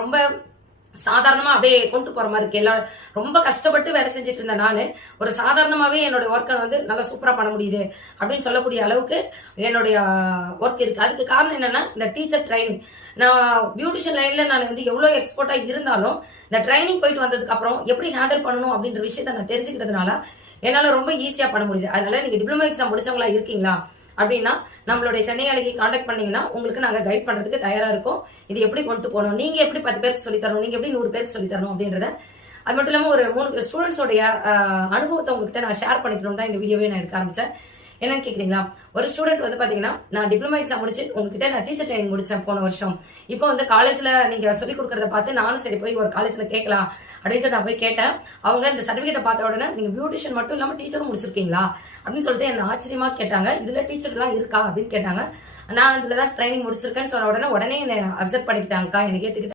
ரொம்ப சாதாரணமா அப்படியே கொண்டு போற மாதிரி இருக்கு. எல்லாம் ரொம்ப கஷ்டப்பட்டு வேலை செஞ்சுட்டு இருந்தேன் நானு. ஒரு சாதாரணமாவே என்னோட ஒர்க்கை நல்லா சூப்பரா பண்ண முடியுது அப்படின்னு சொல்லக்கூடிய அளவுக்கு என்னுடைய ஒர்க் இருக்கு. அதுக்கு காரணம் என்னன்னா இந்த டீச்சர் ட்ரைனிங். நான் பியூட்டிஷியன் லைன்ல நான் எவ்வளவு எக்ஸ்போர்ட்டா இருந்தாலும் இந்த ட்ரைனிங் போயிட்டு வந்ததுக்கு அப்புறம் எப்படி ஹேண்டில் பண்ணணும் அப்படின்ற விஷயத்த நான் தெரிஞ்சுக்கிட்டதுனால என்னால ரொம்ப ஈஸியா பண்ண முடியுது. அதனால நீங்க டிப்ளமோ எக்ஸாம் முடிச்சவங்களா இருக்கீங்களா அப்படின்னா நம்மளுடைய சென்னை அலைக்கு காண்டாக்ட் பண்ணீங்கன்னா உங்களுக்கு நாங்க கைட் பண்றதுக்கு தயாரா இருக்கோம். இது எப்படி கொண்டு போகணும், நீங்க எப்படி 10 பேருக்கு சொல்லி தரணும், நீங்க எப்படி 100 பேருக்கு சொல்லி தரணும் அப்படின்றத. அது மட்டும் இல்லாம ஒரு 3 ஸ்டூடெண்ட்ஸோடைய அனுபவத்தை உங்ககிட்ட நான் ஷேர் பண்ணிக்கணும் தான் இந்த வீடியோவே நான் எடுக்க ஆரம்பிச்சேன். என்னன்னு கேக்குறீங்களா? ஒரு ஸ்டூடெண்ட் பாத்தீங்கன்னா நான் டிப்ளமோ எக்ஸாம் முடிச்சு உங்ககிட்ட நான் டீச்சர் ட்ரைனிங் முடிச்சேன் போன வருஷம். இப்போ காலேஜ்ல நீங்க சொல்லிக் கொடுக்கறத பார்த்து நானும் சரி போய் ஒரு காலேஜ்ல கேட்கலாம் அப்படின்ட்டு நான் போய் கேட்டேன். அவங்க இந்த சர்டிபிகேட்டை பார்த்த உடனே நீங்க பியூட்டிஷியன் மட்டும் இல்லாம டீச்சரும் முடிச்சிருக்கீங்களா அப்படின்னு சொல்லிட்டு என்ன ஆச்சரியமா கேட்டாங்க. இதுல டீச்சர் எல்லாம் இருக்கா அப்படின்னு கேட்டாங்க. நான் இதுலதான் ட்ரைனிங் முடிச்சிருக்கேன்னு சொன்ன உடனே என்ன அப்சர்வ் பண்ணிக்கிட்டாங்கக்கா, எனக்கு ஏத்துக்கிட்டு